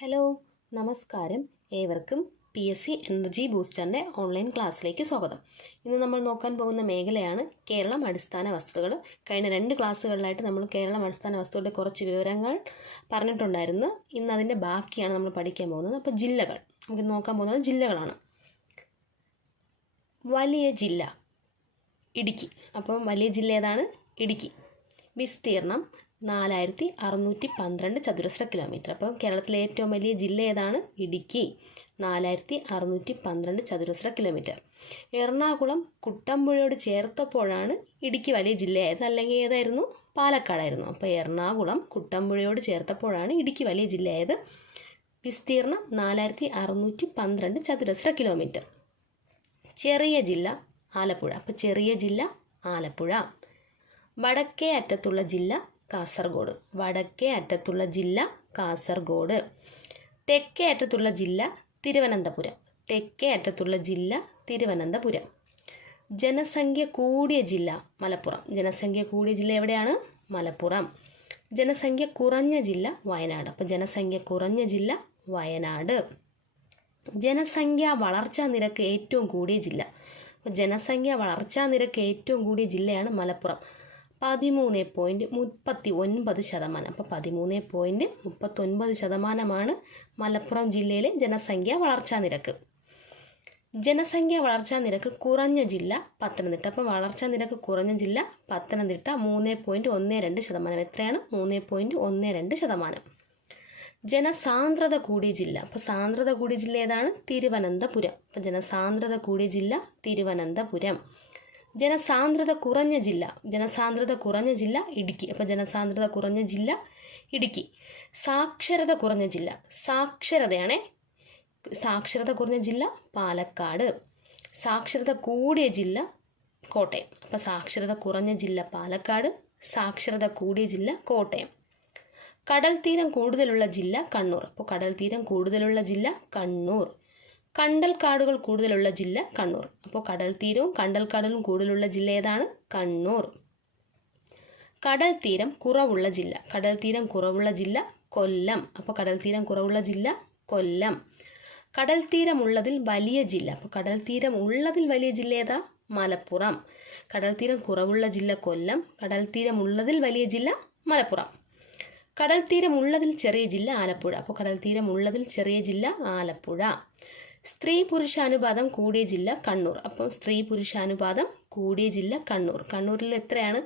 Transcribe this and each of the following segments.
Hello നമസ്കാരം. ഏവർക്കും P S C energy ബൂസ്റ്ററിന്റെ ഓൺലൈൻ ക്ലാസ്സിലേക്ക് സ്വാഗതം. ഇന്ന് നമ്മൾ നോക്കാൻ പോകുന്ന മേഖലയാണ് കേരളം അടിസ്ഥാന വസ്തുക്കൾ കഴിഞ്ഞ രണ്ട് ക്ലാസ്സുകളിലായിട്ട് നമ്മൾ കേരളം അടിസ്ഥാന വസ്തുക്കളുടെ കുറച്ച് വിവരങ്ങൾ പറഞ്ഞിട്ടുണ്ടായിരുന്നു. ഇന്ന് അതിന്റെ ബാക്കിയാണ് നമ്മൾ പഠിക്കാൻ പോകുന്നത്. അപ്പോൾ ജില്ലകൾ. നമുക്ക് നോക്കാൻ പോകുന്നത് ജില്ലകളാണ്. വലിയ ജില്ല ഇടുക്കി. അപ്പം വലിയ ജില്ല ഏതാണ്? ഇടുക്കി. വിസ്തീർണം നാലായിരത്തി അറുന്നൂറ്റി പന്ത്രണ്ട് ചതുരശ്ര കിലോമീറ്റർ അപ്പം കേരളത്തിലെ ഏറ്റവും വലിയ ജില്ല ഏതാണ്? ഇടുക്കി. നാലായിരത്തി അറുന്നൂറ്റി പന്ത്രണ്ട് ചതുരശ്ര കിലോമീറ്റർ എറണാകുളം കുട്ടമ്പുഴയോട് ചേർത്തപ്പോഴാണ് ഇടുക്കി വലിയ ജില്ലയായത്. അല്ലെങ്കിൽ ഏതായിരുന്നു? പാലക്കാടായിരുന്നു. അപ്പോൾ എറണാകുളം കുട്ടമ്പുഴയോട് ചേർത്തപ്പോഴാണ് ഇടുക്കി വലിയ ജില്ലയായത്. വിസ്തീർണം നാലായിരത്തി അറുന്നൂറ്റി പന്ത്രണ്ട് ചതുരശ്ര കിലോമീറ്റർ ചെറിയ ജില്ല ആലപ്പുഴ. അപ്പോൾ ചെറിയ ജില്ല ആലപ്പുഴ. വടക്കേ അറ്റത്തുള്ള ജില്ല കാസർഗോഡ്. വടക്കേ അറ്റത്തുള്ള ജില്ല കാസർഗോഡ്. തെക്കേ അറ്റത്തുള്ള ജില്ല തിരുവനന്തപുരം. തെക്കേ അറ്റത്തുള്ള ജില്ല തിരുവനന്തപുരം. ജനസംഖ്യ കൂടിയ ജില്ല മലപ്പുറം. ജനസംഖ്യ കൂടിയ ജില്ല എവിടെയാണ്? മലപ്പുറം. ജനസംഖ്യ കുറഞ്ഞ ജില്ല വയനാട്. അപ്പോൾ ജനസംഖ്യ കുറഞ്ഞ ജില്ല വയനാട്. ജനസംഖ്യ വളർച്ചാ നിരക്ക് ഏറ്റവും കൂടിയ ജില്ല. അപ്പോൾ ജനസംഖ്യ വളർച്ചാ നിരക്ക് ഏറ്റവും കൂടിയ ജില്ലയാണ് മലപ്പുറം. പതിമൂന്ന് പോയിന്റ് മുപ്പത്തി ഒൻപത് ശതമാനം. അപ്പോൾ പതിമൂന്ന് പോയിന്റ് മുപ്പത്തൊൻപത് ശതമാനമാണ് മലപ്പുറം ജില്ലയിലെ ജനസംഖ്യ വളർച്ചാ നിരക്ക്. ജനസംഖ്യ വളർച്ചാ നിരക്ക് കുറഞ്ഞ ജില്ല പത്തനംതിട്ട. അപ്പോൾ വളർച്ചാ നിരക്ക് കുറഞ്ഞ ജില്ല പത്തനംതിട്ട മൂന്ന് പോയിന്റ് ഒന്ന് രണ്ട് ശതമാനം. എത്രയാണ്? മൂന്ന് പോയിന്റ് ഒന്ന് രണ്ട് ശതമാനം. ജനസാന്ദ്രത കൂടിയ ജില്ല. അപ്പോൾ സാന്ദ്രത കൂടിയ ജില്ല ഏതാണ്? തിരുവനന്തപുരം. അപ്പോൾ ജനസാന്ദ്രത കൂടിയ ജില്ല തിരുവനന്തപുരം. ജനസാന്ദ്രത കുറഞ്ഞ ജില്ല ജനസാന്ദ്രത കുറഞ്ഞ ജില്ല ഇടുക്കി. അപ്പോൾ ജനസാന്ദ്രത കുറഞ്ഞ ജില്ല ഇടുക്കി. സാക്ഷരത കുറഞ്ഞ ജില്ല സാക്ഷരതയാണേ. സാക്ഷരത കുറഞ്ഞ ജില്ല പാലക്കാട്. സാക്ഷരത കൂടിയ ജില്ല കോട്ടയം. അപ്പോൾ സാക്ഷരത കുറഞ്ഞ ജില്ല പാലക്കാട് സാക്ഷരത കൂടിയ ജില്ല കോട്ടയം. കടൽ തീരം കൂടുതലുള്ള ജില്ല കണ്ണൂർ. അപ്പോൾ കടൽ തീരം കൂടുതലുള്ള ജില്ല കണ്ണൂർ. കണ്ടൽ കാടുകൾ കൂടുതലുള്ള ജില്ല കണ്ണൂർ. അപ്പോൾ കടൽ തീരവും കണ്ടൽ കാടുകളും കൂടുതലുള്ള ജില്ല ഏതാണ്? കണ്ണൂർ. കടൽ തീരം കുറവുള്ള ജില്ല. കടൽ തീരം കുറവുള്ള ജില്ല കൊല്ലം. അപ്പോൾ കടൽ തീരം കുറവുള്ള ജില്ല കൊല്ലം. കടൽ തീരമുള്ളതിൽ വലിയ ജില്ല. അപ്പോൾ കടൽ തീരം ഉള്ളതിൽ വലിയ ജില്ല ഏതാ? മലപ്പുറം. കടൽ തീരം കുറവുള്ള ജില്ല കൊല്ലം. കടൽ തീരം ഉള്ളതിൽ വലിയ ജില്ല മലപ്പുറം. കടൽ തീരം ഉള്ളതിൽ ചെറിയ ജില്ല ആലപ്പുഴ. അപ്പോൾ കടൽ തീരം ഉള്ളതിൽ ചെറിയ ജില്ല ആലപ്പുഴ. സ്ത്രീ പുരുഷാനുപാതം കൂടിയ ജില്ല കണ്ണൂർ. അപ്പം സ്ത്രീ പുരുഷാനുപാതം കൂടിയ ജില്ല കണ്ണൂർ. കണ്ണൂരിൽ എത്രയാണ്?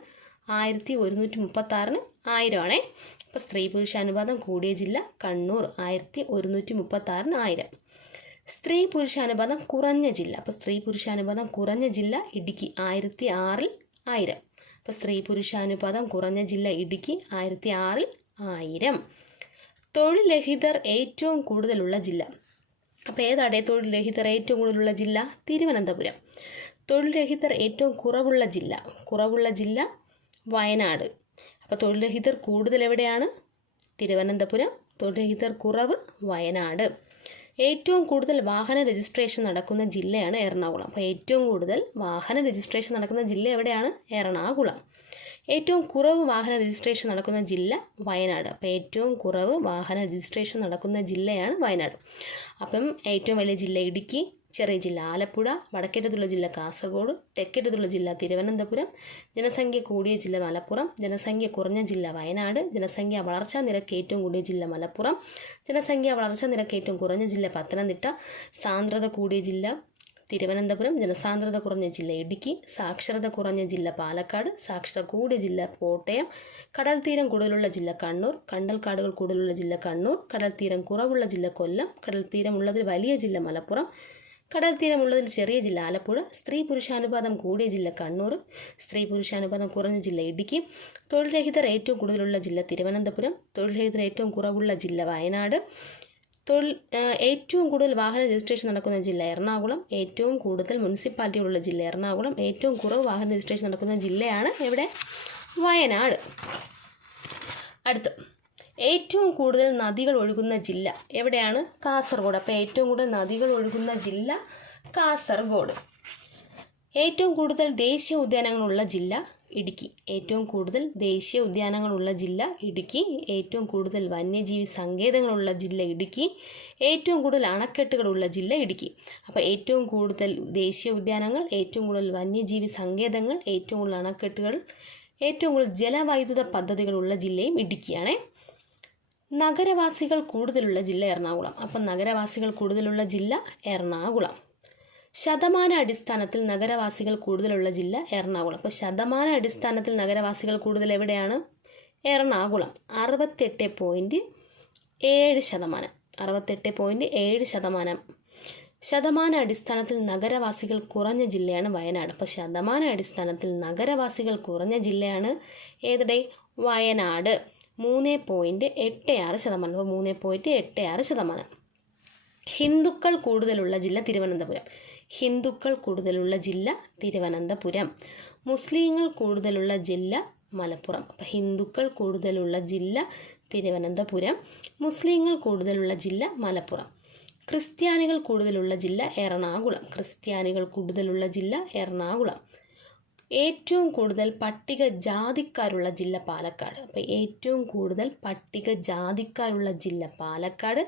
ആയിരത്തി ഒരുന്നൂറ്റി മുപ്പത്തി ആറിന് ആയിരമാണേ. അപ്പോൾ സ്ത്രീ പുരുഷാനുപാതം കൂടിയ ജില്ല കണ്ണൂർ. ആയിരത്തി ഒരുന്നൂറ്റി മുപ്പത്തി ആറിന് ആയിരം. സ്ത്രീ പുരുഷാനുപാതം കുറഞ്ഞ ജില്ല. അപ്പോൾ സ്ത്രീ പുരുഷാനുപാതം കുറഞ്ഞ ജില്ല ഇടുക്കി ആയിരത്തി ആറിൽ ആയിരം. അപ്പോൾ സ്ത്രീ പുരുഷാനുപാതം കുറഞ്ഞ ജില്ല ഇടുക്കി ആയിരത്തി ആറിൽ ആയിരം. തൊഴിലഹിതർ ഏറ്റവും കൂടുതലുള്ള ജില്ല. അപ്പോൾ ഏതാണ് തൊഴിൽ രഹിതർ ഏറ്റവും കൂടുതലുള്ള ജില്ല? തിരുവനന്തപുരം. തൊഴിൽ രഹിതർ ഏറ്റവും കുറവുള്ള ജില്ല? കുറവുള്ള ജില്ല വയനാട്. അപ്പോൾ തൊഴിൽ രഹിതർ കൂടുതൽ എവിടെയാണ്? തിരുവനന്തപുരം. തൊഴിൽ രഹിതർ കുറവ് വയനാട്. ഏറ്റവും കൂടുതൽ വാഹന രജിസ്ട്രേഷൻ നടക്കുന്ന ജില്ലയാണ് എറണാകുളം. അപ്പോൾ ഏറ്റവും കൂടുതൽ വാഹന രജിസ്ട്രേഷൻ നടക്കുന്ന ജില്ല എവിടെയാണ്? എറണാകുളം. ഏറ്റവും കുറവ് വാഹന രജിസ്ട്രേഷൻ നടക്കുന്ന ജില്ല വയനാട്. അപ്പോൾ ഏറ്റവും കുറവ് വാഹന രജിസ്ട്രേഷൻ നടക്കുന്ന ജില്ലയാണ് വയനാട്. അപ്പം ഏറ്റവും വലിയ ജില്ല ഇടുക്കി ചെറിയ ജില്ല ആലപ്പുഴ വടക്കേറ്റത്തുള്ള ജില്ല കാസർഗോഡ് തെക്കേറ്റത്തുള്ള ജില്ല തിരുവനന്തപുരം ജനസംഖ്യ കൂടിയ ജില്ല മലപ്പുറം ജനസംഖ്യ കുറഞ്ഞ ജില്ല വയനാട് ജനസംഖ്യ വളർച്ചാ നിരക്ക് ഏറ്റവും കൂടിയ ജില്ല മലപ്പുറം ജനസംഖ്യ വളർച്ചാ നിരക്ക് ഏറ്റവും കുറഞ്ഞ ജില്ല പത്തനംതിട്ട സാന്ദ്രത കൂടിയ ജില്ല തിരുവനന്തപുരം ജനസാന്ദ്രത കുറഞ്ഞ ജില്ല ഇടുക്കി സാക്ഷരത കുറഞ്ഞ ജില്ല പാലക്കാട് സാക്ഷരത കൂടിയ ജില്ല കോട്ടയം കടൽ തീരം കൂടുതലുള്ള ജില്ല കണ്ണൂർ കണ്ടൽ കാടുകൾ കൂടുതലുള്ള ജില്ല കണ്ണൂർ കടൽ തീരം കുറവുള്ള ജില്ല കൊല്ലം കടൽ തീരമുള്ളതിൽ വലിയ ജില്ല മലപ്പുറം കടൽ തീരമുള്ളതിൽ ചെറിയ ജില്ല ആലപ്പുഴ സ്ത്രീ പുരുഷാനുപാതം കൂടിയ ജില്ല കണ്ണൂർ സ്ത്രീ പുരുഷാനുപാതം കുറഞ്ഞ ജില്ല ഇടുക്കി തൊഴിൽ രഹിതർ ഏറ്റവും കൂടുതലുള്ള ജില്ല തിരുവനന്തപുരം തൊഴിൽ രഹിതർ ഏറ്റവും കുറവുള്ള ജില്ല വയനാട് തൊഴിൽ ഏറ്റവും കൂടുതൽ വാഹന രജിസ്ട്രേഷൻ നടക്കുന്ന ജില്ല എറണാകുളം ഏറ്റവും കൂടുതൽ മുനിസിപ്പാലിറ്റികളുള്ള ജില്ല എറണാകുളം ഏറ്റവും കുറവ് വാഹന രജിസ്ട്രേഷൻ നടക്കുന്ന ജില്ലയാണ് എവിടെ വയനാട്. അടുത്ത് ഏറ്റവും കൂടുതൽ നദികൾ ഒഴുകുന്ന ജില്ല എവിടെയാണ്? കാസർഗോഡ്. അപ്പോൾ ഏറ്റവും കൂടുതൽ നദികൾ ഒഴുകുന്ന ജില്ല കാസർഗോഡ്. ഏറ്റവും കൂടുതൽ ദേശീയ ഉദ്യാനങ്ങളുള്ള ജില്ല ഇടുക്കി. ഏറ്റവും കൂടുതൽ ദേശീയ ഉദ്യാനങ്ങളുള്ള ജില്ല ഇടുക്കി. ഏറ്റവും കൂടുതൽ വന്യജീവി സങ്കേതങ്ങളുള്ള ജില്ല ഇടുക്കി. ഏറ്റവും കൂടുതൽ അണക്കെട്ടുകളുള്ള ജില്ല ഇടുക്കി. അപ്പോൾ ഏറ്റവും കൂടുതൽ ദേശീയ ഉദ്യാനങ്ങൾ ഏറ്റവും കൂടുതൽ വന്യജീവി സങ്കേതങ്ങൾ ഏറ്റവും കൂടുതൽ അണക്കെട്ടുകൾ ഏറ്റവും കൂടുതൽ ജലവൈദ്യുത പദ്ധതികളുള്ള ജില്ലയും ഇടുക്കിയാണേ. നഗരവാസികൾ കൂടുതലുള്ള ജില്ല എറണാകുളം. അപ്പം നഗരവാസികൾ കൂടുതലുള്ള ജില്ല എറണാകുളം. ശതമാന അടിസ്ഥാനത്തിൽ നഗരവാസികൾ കൂടുതലുള്ള ജില്ല എറണാകുളം. അപ്പോൾ ശതമാന അടിസ്ഥാനത്തിൽ നഗരവാസികൾ കൂടുതൽ എവിടെയാണ്? എറണാകുളം. അറുപത്തെട്ട് പോയിന്റ് ഏഴ് ശതമാനം. അറുപത്തെട്ട് പോയിന്റ് ഏഴ് ശതമാനം. ശതമാന അടിസ്ഥാനത്തിൽ നഗരവാസികൾ കുറഞ്ഞ ജില്ലയാണ് വയനാട്. അപ്പോൾ ശതമാന അടിസ്ഥാനത്തിൽ നഗരവാസികൾ കുറഞ്ഞ ജില്ലയാണ് ഏതിടെ? വയനാട്. മൂന്ന് പോയിന്റ് എട്ട് ആറ് ശതമാനം. അപ്പോൾ മൂന്ന് പോയിന്റ് എട്ട് ആറ് ശതമാനം. ഹിന്ദുക്കൾ കൂടുതലുള്ള ജില്ല തിരുവനന്തപുരം. ഹിന്ദുക്കൾ കൂടുതലുള്ള ജില്ല തിരുവനന്തപുരം. മുസ്ലിങ്ങൾ കൂടുതലുള്ള ജില്ല മലപ്പുറം. അപ്പം ഹിന്ദുക്കൾ കൂടുതലുള്ള ജില്ല തിരുവനന്തപുരം. മുസ്ലിങ്ങൾ കൂടുതലുള്ള ജില്ല മലപ്പുറം. ക്രിസ്ത്യാനികൾ കൂടുതലുള്ള ജില്ല എറണാകുളം. ക്രിസ്ത്യാനികൾ കൂടുതലുള്ള ജില്ല എറണാകുളം. ഏറ്റവും കൂടുതൽ പട്ടിക ജാതിക്കാരുള്ള ജില്ല പാലക്കാട്. അപ്പോൾ ഏറ്റവും കൂടുതൽ പട്ടിക ജാതിക്കാരുള്ള ജില്ല പാലക്കാട്.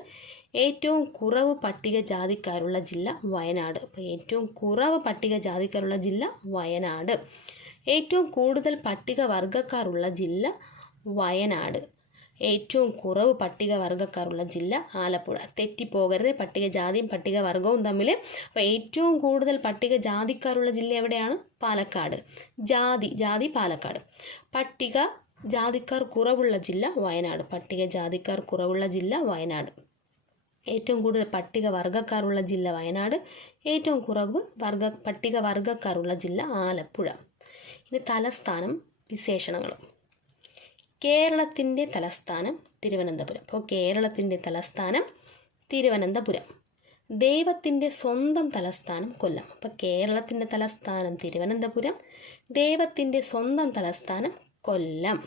ഏറ്റവും കുറവ് പട്ടികജാതിക്കാരുള്ള ജില്ല വയനാട്. അപ്പോൾ ഏറ്റവും കുറവ് പട്ടികജാതിക്കാരുള്ള ജില്ല വയനാട്. ഏറ്റവും കൂടുതൽ പട്ടിക വർഗക്കാരുള്ള ജില്ല വയനാട്. ഏറ്റവും കുറവ് പട്ടിക വർഗക്കാരുള്ള ജില്ല ആലപ്പുഴ. തെറ്റിപ്പോകരുത്. പട്ടികജാതിയും പട്ടികവർഗവും പട്ടിക വർഗവും തമ്മിൽ അപ്പോൾ ഏറ്റവും കൂടുതൽ പട്ടികജാതിക്കാരുള്ള ജില്ല എവിടെയാണ്? പാലക്കാട്. ജാതി ജാതി പാലക്കാട്. പട്ടിക ജാതിക്കാർ കുറവുള്ള ജില്ല വയനാട്. പട്ടികജാതിക്കാർ കുറവുള്ള ജില്ല വയനാട്. ഏറ്റവും കൂടുതൽ പട്ടിക വർഗക്കാരുള്ള ജില്ല വയനാട് ഏറ്റവും കുറവ് വർഗ പട്ടിക വർഗക്കാരുള്ള ജില്ല ആലപ്പുഴ. ഇനി തലസ്ഥാനം വിശേഷണങ്ങൾ കേരളത്തിന്റെ തലസ്ഥാനം തിരുവനന്തപുരം. അപ്പോൾ കേരളത്തിന്റെ തലസ്ഥാനം തിരുവനന്തപുരം. ദൈവത്തിന്റെ സ്വന്തം തലസ്ഥാനം കൊല്ലം. അപ്പോൾ കേരളത്തിന്റെ തലസ്ഥാനം തിരുവനന്തപുരം ദൈവത്തിന്റെ സ്വന്തം തലസ്ഥാനം കൊല്ലം.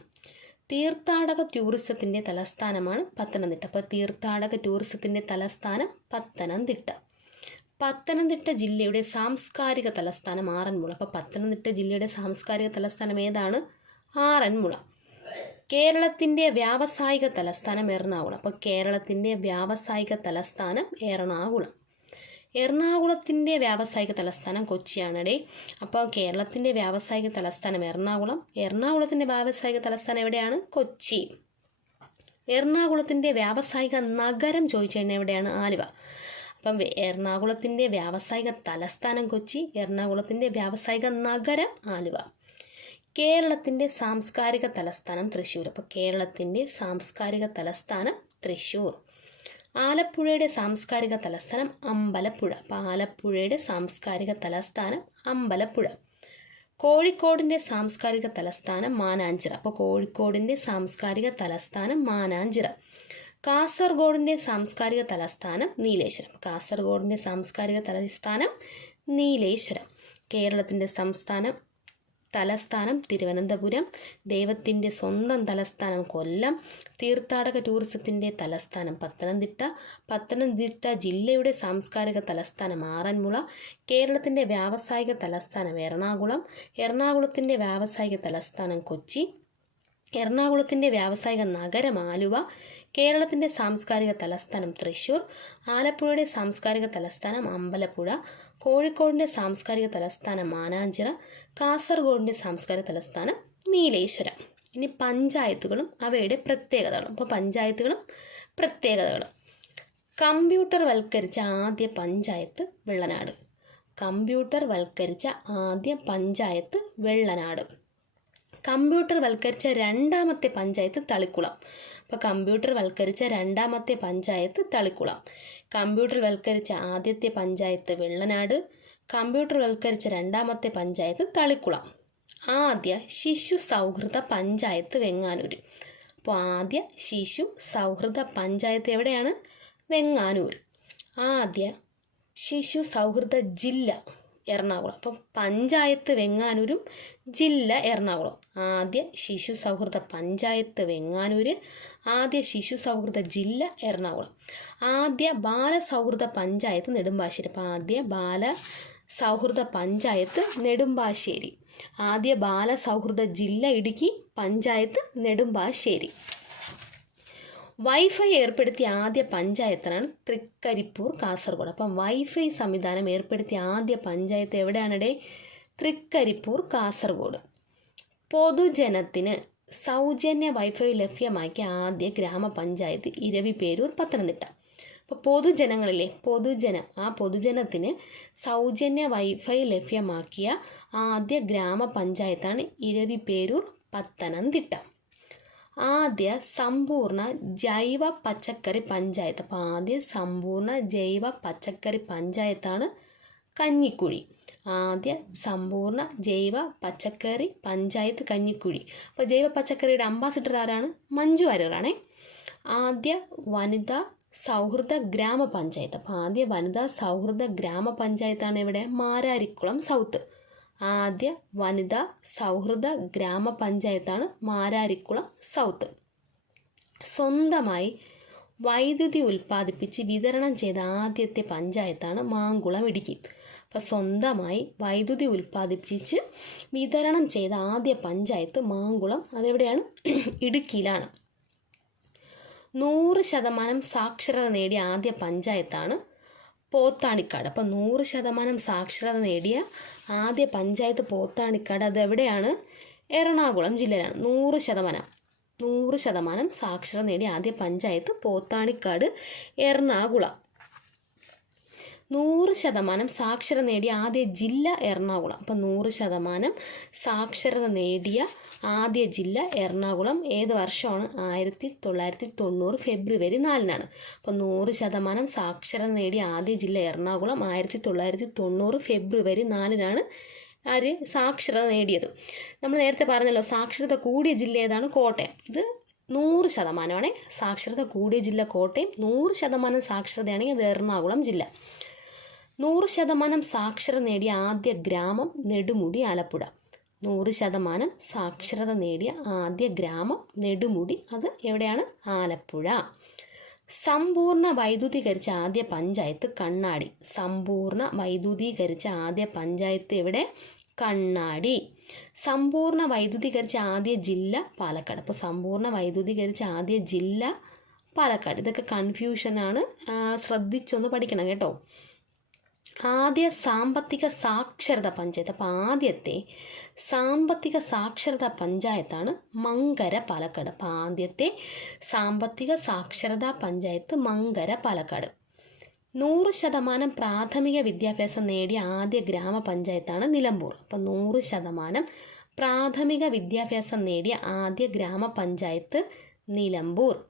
തീർത്ഥാടക ടൂറിസത്തിന്റെ തലസ്ഥാനമാണ് പത്തനംതിട്ട. അപ്പോൾ തീർത്ഥാടക ടൂറിസത്തിന്റെ തലസ്ഥാനം പത്തനംതിട്ട. പത്തനംതിട്ട ജില്ലയുടെ സാംസ്കാരിക തലസ്ഥാനം ആറന്മുള. അപ്പോൾ പത്തനംതിട്ട ജില്ലയുടെ സാംസ്കാരിക തലസ്ഥാനം ഏതാണ്? ആറന്മുള. കേരളത്തിന്റെ വ്യാവസായിക തലസ്ഥാനം എറണാകുളം. അപ്പോൾ കേരളത്തിന്റെ വ്യാവസായിക തലസ്ഥാനം എറണാകുളം. എറണാകുളത്തിന്റെ വ്യാവസായിക തലസ്ഥാനം കൊച്ചിയാണടേ. അപ്പോൾ കേരളത്തിന്റെ വ്യാവസായിക തലസ്ഥാനം എറണാകുളം. എറണാകുളത്തിന്റെ വ്യാവസായിക തലസ്ഥാനം എവിടെയാണ്? കൊച്ചി. എറണാകുളത്തിന്റെ വ്യാവസായിക നഗരം ചോദിച്ചു കഴിഞ്ഞാൽ എവിടെയാണ്? ആലുവ. അപ്പം എറണാകുളത്തിന്റെ വ്യാവസായിക തലസ്ഥാനം കൊച്ചി എറണാകുളത്തിന്റെ വ്യാവസായിക നഗരം ആലുവ. കേരളത്തിന്റെ സാംസ്കാരിക തലസ്ഥാനം തൃശ്ശൂർ. അപ്പോൾ കേരളത്തിന്റെ സാംസ്കാരിക തലസ്ഥാനം തൃശ്ശൂർ. ആലപ്പുഴയുടെ സാംസ്കാരിക തലസ്ഥാനം അമ്പലപ്പുഴ. അപ്പോൾ ആലപ്പുഴയുടെ സാംസ്കാരിക തലസ്ഥാനം അമ്പലപ്പുഴ. കോഴിക്കോടിന്റെ സാംസ്കാരിക തലസ്ഥാനം മാനാഞ്ചിറ. അപ്പോൾ കോഴിക്കോടിന്റെ സാംസ്കാരിക തലസ്ഥാനം മാനാഞ്ചിറ. കാസർഗോഡിന്റെ സാംസ്കാരിക തലസ്ഥാനം നീലേശ്വരം. കാസർഗോഡിന്റെ സാംസ്കാരിക തലസ്ഥാനം നീലേശ്വരം. കേരളത്തിന്റെ സംസ്ഥാനം തലസ്ഥാനം തിരുവനന്തപുരം. ദൈവത്തിന്റെ സ്വന്തം തലസ്ഥാനം കൊല്ലം. തീർത്ഥാടക ടൂറിസത്തിന്റെ തലസ്ഥാനം പത്തനംതിട്ട. പത്തനംതിട്ട ജില്ലയുടെ സാംസ്കാരിക തലസ്ഥാനം ആറന്മുള. കേരളത്തിന്റെ വ്യാവസായിക തലസ്ഥാനം എറണാകുളം. എറണാകുളത്തിന്റെ വ്യാവസായിക തലസ്ഥാനം കൊച്ചി. എറണാകുളത്തിന്റെ വ്യാവസായിക നഗരം ആലുവ. കേരളത്തിന്റെ സാംസ്കാരിക തലസ്ഥാനം തൃശ്ശൂർ. ആലപ്പുഴയുടെ സാംസ്കാരിക തലസ്ഥാനം അമ്പലപ്പുഴ. കോഴിക്കോടിന്റെ സാംസ്കാരിക തലസ്ഥാനം മാനാഞ്ചിറ. കാസർഗോഡിന്റെ സാംസ്കാരിക തലസ്ഥാനം നീലേശ്വരം. ഇനി പഞ്ചായത്തുകളും അവയുടെ പ്രത്യേകതകളും. അപ്പോൾ പഞ്ചായത്തുകളും പ്രത്യേകതകളും. കമ്പ്യൂട്ടർ വൽക്കരിച്ച ആദ്യ പഞ്ചായത്ത് വെള്ളനാട്. കമ്പ്യൂട്ടർ വൽക്കരിച്ച ആദ്യ പഞ്ചായത്ത് വെള്ളനാട്. കമ്പ്യൂട്ടർ വൽക്കരിച്ച രണ്ടാമത്തെ പഞ്ചായത്ത് തളിക്കുളം. അപ്പോൾ കമ്പ്യൂട്ടർ വൽക്കരിച്ച രണ്ടാമത്തെ പഞ്ചായത്ത് തളിക്കുളം. കമ്പ്യൂട്ടർ വൽക്കരിച്ച ആദ്യത്തെ പഞ്ചായത്ത് വെള്ളനാട്. കമ്പ്യൂട്ടർ വൽക്കരിച്ച രണ്ടാമത്തെ പഞ്ചായത്ത് തളിക്കുളം. ആദ്യ ശിശു സൗഹൃദ പഞ്ചായത്ത് വെങ്ങാനൂർ അപ്പോൾ ആദ്യ ശിശു സൗഹൃദ പഞ്ചായത്ത് എവിടെയാണ്? വെങ്ങാനൂർ ആദ്യ ശിശു സൗഹൃദ ജില്ല എറണാകുളം. അപ്പം പഞ്ചായത്ത് വെങ്ങാനൂരും ജില്ല എറണാകുളം. ആദ്യ ശിശു സൗഹൃദ പഞ്ചായത്ത് വെങ്ങാനൂർ ആദ്യ ശിശു സൗഹൃദ ജില്ല എറണാകുളം. ആദ്യ ബാലസൗഹൃദ പഞ്ചായത്ത് നെടുമ്പാശ്ശേരി. അപ്പം ആദ്യ ബാല സൗഹൃദ പഞ്ചായത്ത് നെടുമ്പാശ്ശേരി. ആദ്യ ബാല സൗഹൃദ ജില്ല ഇടുക്കി പഞ്ചായത്ത് നെടുമ്പാശ്ശേരി. വൈഫൈ ഏർപ്പെടുത്തിയ ആദ്യ പഞ്ചായത്താണ് തൃക്കരിപ്പൂർ കാസർഗോഡ്. അപ്പം വൈഫൈ സംവിധാനം ഏർപ്പെടുത്തിയ ആദ്യ പഞ്ചായത്ത് എവിടെയാണിടെ? തൃക്കരിപ്പൂർ കാസർഗോഡ്. പൊതുജനത്തിന് സൗജന്യ വൈഫൈ ലഭ്യമാക്കിയ ആദ്യ ഗ്രാമപഞ്ചായത്ത് ഇരവിപേരൂർ പത്തനംതിട്ട. അപ്പോൾ പൊതുജനങ്ങളിലെ പൊതുജനം ആ പൊതുജനത്തിന് സൗജന്യ വൈഫൈ ലഭ്യമാക്കിയ ആദ്യ ഗ്രാമപഞ്ചായത്താണ് ഇരവിപേരൂർ പത്തനംതിട്ട. ആദ്യ സമ്പൂർണ ജൈവ പച്ചക്കറി പഞ്ചായത്ത്. അപ്പോൾ ആദ്യ സമ്പൂർണ ജൈവ പച്ചക്കറി പഞ്ചായത്താണ് കഞ്ഞിക്കുഴി. ആദ്യ സമ്പൂർണ ജൈവ പച്ചക്കറി പഞ്ചായത്ത് കഞ്ഞിക്കുഴി. അപ്പോൾ ജൈവ പച്ചക്കറിയുടെ അംബാസിഡർ ആരാണ്? മഞ്ജു വാര്യറാണേ ആദ്യ വനിതാ സൗഹൃദ ഗ്രാമപഞ്ചായത്ത്. അപ്പോൾ ആദ്യ വനിതാ സൗഹൃദ ഗ്രാമപഞ്ചായത്താണ് ഇവിടെ മാരാരിക്കുളം സൗത്ത്. ആദ്യ വനിതാ സൗഹൃദ ഗ്രാമപഞ്ചായത്താണ് മാരാരിക്കുളം സൗത്ത്. സ്വന്തമായി വൈദ്യുതി ഉൽപ്പാദിപ്പിച്ച് വിതരണം ചെയ്ത ആദ്യത്തെ പഞ്ചായത്താണ് മാങ്കുളം ഇടുക്കി. അപ്പോൾ സ്വന്തമായി വൈദ്യുതി ഉൽപ്പാദിപ്പിച്ച് വിതരണം ചെയ്ത ആദ്യ പഞ്ചായത്ത് മാങ്കുളം. അതെവിടെയാണ്? ഇടുക്കിയിലാണ്. നൂറ് ശതമാനം സാക്ഷരത നേടിയ ആദ്യ പഞ്ചായത്താണ് പോത്താണിക്കാട്. അപ്പം നൂറ് ശതമാനം സാക്ഷരത നേടിയ ആദ്യ പഞ്ചായത്ത് പോത്താണിക്കാട് അതെവിടെയാണ്? എറണാകുളം ജില്ലയിലാണ്. നൂറ് ശതമാനം നൂറ് ശതമാനം സാക്ഷരത നേടിയ ആദ്യ പഞ്ചായത്ത് പോത്താണിക്കാട് എറണാകുളം. നൂറ് ശതമാനം സാക്ഷരത നേടിയ ആദ്യ ജില്ല എറണാകുളം. അപ്പം നൂറ് ശതമാനം സാക്ഷരത നേടിയ ആദ്യ ജില്ല എറണാകുളം. ഏത് വർഷമാണ്? ആയിരത്തി തൊള്ളായിരത്തി തൊണ്ണൂറ് ഫെബ്രുവരി നാലിനാണ്. അപ്പം നൂറ് ശതമാനം സാക്ഷരത നേടിയ ആദ്യ ജില്ല എറണാകുളം ആയിരത്തി തൊള്ളായിരത്തി തൊണ്ണൂറ് ഫെബ്രുവരി നാലിനാണ് ആര് സാക്ഷരത നേടിയത്. നമ്മൾ നേരത്തെ പറഞ്ഞല്ലോ സാക്ഷരത കൂടിയ ജില്ല ഏതാണ്? കോട്ടയം. ഇത് നൂറ് ശതമാനമാണേ സാക്ഷരത കൂടിയ ജില്ല കോട്ടയം. നൂറ് ശതമാനം സാക്ഷരതയാണെങ്കിൽ അത് എറണാകുളം ജില്ല. നൂറ് ശതമാനം സാക്ഷരത നേടിയ ആദ്യ ഗ്രാമം നെടുമുടി ആലപ്പുഴ. നൂറ് ശതമാനം സാക്ഷരത നേടിയ ആദ്യ ഗ്രാമം നെടുമുടി. അത് എവിടെയാണ്? ആലപ്പുഴ. സമ്പൂർണ വൈദ്യുതീകരിച്ച ആദ്യ പഞ്ചായത്ത് കണ്ണാടി. സമ്പൂർണ വൈദ്യുതീകരിച്ച ആദ്യ പഞ്ചായത്ത് എവിടെ? കണ്ണാടി. സമ്പൂർണ വൈദ്യുതീകരിച്ച ആദ്യ ജില്ല പാലക്കാട്. അപ്പോൾ സമ്പൂർണ വൈദ്യുതീകരിച്ച ആദ്യ ജില്ല പാലക്കാട്. ഇതൊക്കെ കൺഫ്യൂഷനാണ് ശ്രദ്ധിച്ചൊന്ന് പഠിക്കണം കേട്ടോ. ആദ്യ സാമ്പത്തിക സാക്ഷരത പഞ്ചായത്ത്. അപ്പോൾ ആദ്യത്തെ സാമ്പത്തിക സാക്ഷരത പഞ്ചായത്താണ് മങ്കര പാലക്കാട്. അപ്പോൾ ആദ്യത്തെ സാമ്പത്തിക സാക്ഷരതാ പഞ്ചായത്ത് മങ്കര പാലക്കാട്. നൂറ് ശതമാനം പ്രാഥമിക വിദ്യാഭ്യാസം നേടിയ ആദ്യ ഗ്രാമപഞ്ചായത്താണ് നിലമ്പൂർ. അപ്പോൾ നൂറ് ശതമാനം പ്രാഥമിക വിദ്യാഭ്യാസം നേടിയ ആദ്യ ഗ്രാമപഞ്ചായത്ത് നിലമ്പൂർ.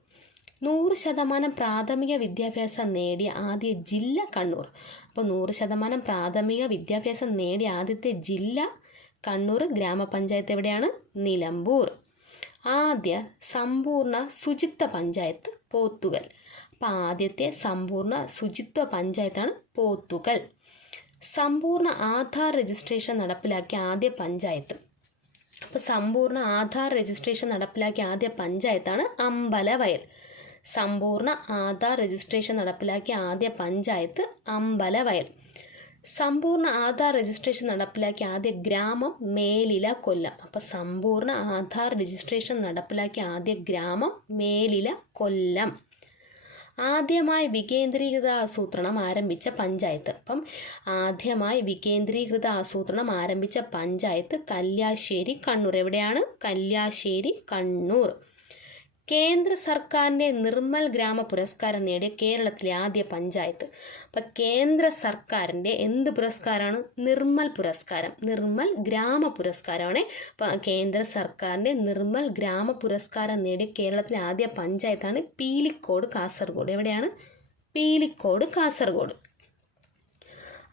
നൂറ് ശതമാനം പ്രാഥമിക വിദ്യാഭ്യാസം നേടിയ ആദ്യ ജില്ല കണ്ണൂർ. അപ്പോൾ നൂറ് ശതമാനം പ്രാഥമിക വിദ്യാഭ്യാസം നേടിയ ആദ്യത്തെ ജില്ല കണ്ണൂർ ഗ്രാമപഞ്ചായത്ത് എവിടെയാണ്? നിലമ്പൂർ. ആദ്യ സമ്പൂർണ ശുചിത്വ പഞ്ചായത്ത് പോത്തുകൽ. അപ്പോൾ ആദ്യത്തെ സമ്പൂർണ ശുചിത്വ പഞ്ചായത്താണ് പോത്തുകൽ. സമ്പൂർണ ആധാർ രജിസ്ട്രേഷൻ നടപ്പിലാക്കിയ ആദ്യ പഞ്ചായത്ത്. അപ്പോൾ സമ്പൂർണ ആധാർ രജിസ്ട്രേഷൻ നടപ്പിലാക്കിയ ആദ്യ പഞ്ചായത്താണ് അമ്പലവയൽ. സമ്പൂർണ ആധാർ രജിസ്ട്രേഷൻ നടപ്പിലാക്കിയ ആദ്യ പഞ്ചായത്ത് അമ്പലവയൽ. സമ്പൂർണ ആധാർ രജിസ്ട്രേഷൻ നടപ്പിലാക്കിയ ആദ്യ ഗ്രാമം മേലില കൊല്ലം. അപ്പോൾ സമ്പൂർണ ആധാർ രജിസ്ട്രേഷൻ നടപ്പിലാക്കിയ ആദ്യ ഗ്രാമം മേലില കൊല്ലം. ആദ്യമായി വികേന്ദ്രീകൃത ആസൂത്രണം ആരംഭിച്ച പഞ്ചായത്ത്. അപ്പം ആദ്യമായി വികേന്ദ്രീകൃത ആസൂത്രണം ആരംഭിച്ച പഞ്ചായത്ത് കല്യാശ്ശേരി കണ്ണൂർ. എവിടെയാണ്? കല്യാശ്ശേരി കണ്ണൂർ. കേന്ദ്ര സർക്കാരിന്റെ നിർമ്മൽ ഗ്രാമ പുരസ്കാരം നേടിയ കേരളത്തിലെ ആദ്യ പഞ്ചായത്ത്. അപ്പം കേന്ദ്ര സർക്കാരിന്റെ എന്ത് പുരസ്കാരമാണ്? നിർമ്മൽ പുരസ്കാരം. നിർമ്മൽ ഗ്രാമ പുരസ്കാരമാണ്. കേന്ദ്ര സർക്കാരിന്റെ നിർമ്മൽ ഗ്രാമ പുരസ്കാരം നേടിയ കേരളത്തിലെ ആദ്യ പഞ്ചായത്താണ് പീലിക്കോട് കാസർഗോഡ്. എവിടെയാണ്? പീലിക്കോട് കാസർഗോഡ്.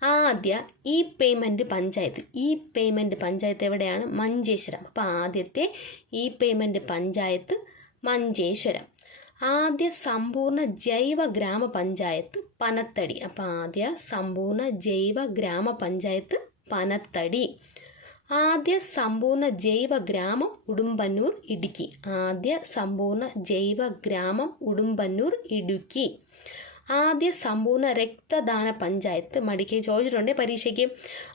ആദ്യ e payment panchayat. E payment panchayat എവിടെയാണ്? മഞ്ചേശ്വരം. അപ്പോൾ ആദ്യത്തെ ഇ പേയ്മെന്റ് പഞ്ചായത്ത് മഞ്ചേശ്വരം. ആദ്യ സമ്പൂർണ ജൈവ ഗ്രാമപഞ്ചായത്ത് പനത്തടി. അപ്പോൾ ആദ്യ സമ്പൂർണ ജൈവ ഗ്രാമപഞ്ചായത്ത് പനത്തടി. ആദ്യ സമ്പൂർണ ജൈവ ഗ്രാമം ഉടുമ്പന്നൂർ ഇടുക്കി. ആദ്യ സമ്പൂർണ ജൈവ ഗ്രാമം ഉടുമ്പന്നൂർ ഇടുക്കി. ആദ്യ സമ്പൂർണ രക്തദാന പഞ്ചായത്ത് മടിക്കൈ. ചോദിച്ചിട്ടുണ്ട് പരീക്ഷയ്ക്ക്?